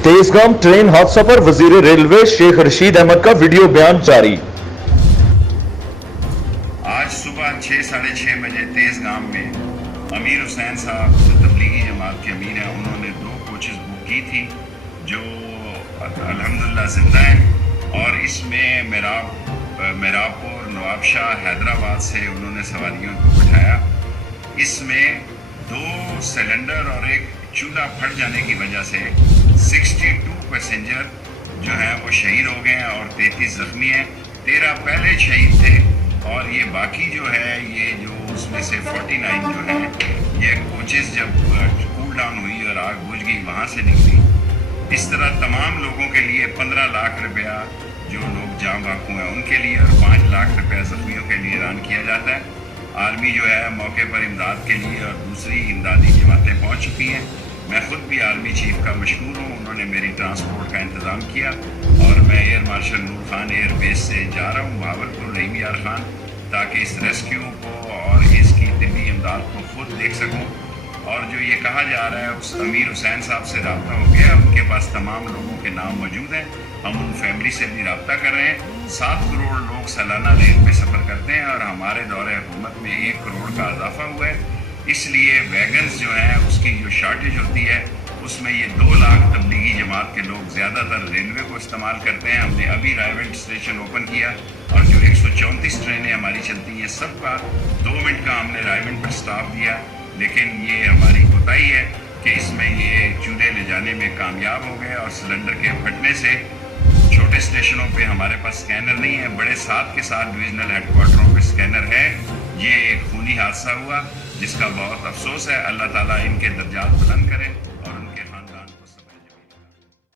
Tezgam train हादसा पर वजीर रेलवे शेख रशीद अहमद का वीडियो बयान जारी। आज सुबह 6-6:30 बजे तेजगाम में अमीर हुसैन साहब जो तबलीगी जमात के अमीर हैं, उन्होंने 2 कोचेस बुक की थी जो अल्हम्दुलिल्लाह जिंदा हैं, और इसमें मेरापुर, नवाबशाह, हैदराबाद से उन्होंने सवारियों को बिठाया। इसमें 2 सिलेंडर और एक चूल्हा फट जाने की वजह से 62 पैसेंजर जो हैं वो शहीद हो गए हैं और 33 जख्मी हैं। 13 पहले शहीद थे और ये बाकी जो है ये जो उसमें से 49 जो हैं ये कोचेस जब कूल डाउन हुई और आग बुझ गई वहाँ से निकली। इस तरह तमाम लोगों के लिए 15 लाख रुपया जो लोग जाँ बाकू हैं उनके लिए और 5 लाख रुपया जख्मियों के लिए ऐलान किया जाता है। आर्मी जो है मौके पर इमदाद के लिए और दूसरी इमदादी जमातें पहुँच चुकी हैं। मैं ख़ुद भी आर्मी चीफ का मशकूर हूँ, उन्होंने मेरी ट्रांसपोर्ट का इंतज़ाम किया और मैं एयर मार्शल नूर खान एयर बेस से जा रहा हूँ बहावलपुर रहीम यार खान, ताकि इस रेस्क्यू को और इसकी तिब्बी इमदाद को खुद देख सकूँ। और जो ये कहा जा रहा है उस अमीर हुसैन साहब से रब्ता हो गया, उनके पास तमाम लोगों के नाम मौजूद हैं, हम उन फैमिली से भी रब्ता कर रहे हैं। 7 करोड़ लोग सालाना रेल पे सफ़र करते हैं और हमारे दौरे हुकूमत में 1 करोड़ का इजाफा हुआ है, इसलिए वैगन्स जो हैं उसकी जो शार्टेज होती है उसमें ये 2 लाख तबलीगी जमात के लोग ज़्यादातर रेलवे को इस्तेमाल करते हैं। हमने अभी रायवेंट स्टेशन ओपन किया और जो 134 ट्रेनें हमारी चलती हैं सबका 2 मिनट का हमने रायवेंट पर स्टाफ दिया, लेकिन ये हमारी कोताही है कि इसमें ये चूल्हे ले जाने में कामयाब हो गए और सिलेंडर के फटने से छोटे स्टेशनों पे हमारे पास स्कैनर नहीं है, बड़े साथ के साथ डिविजनल हेडक्वार्टरों पे स्कैनर है। ये एक खूनी हादसा हुआ जिसका बहुत अफसोस है। अल्लाह ताला इनके दर्जात बुलंद करे।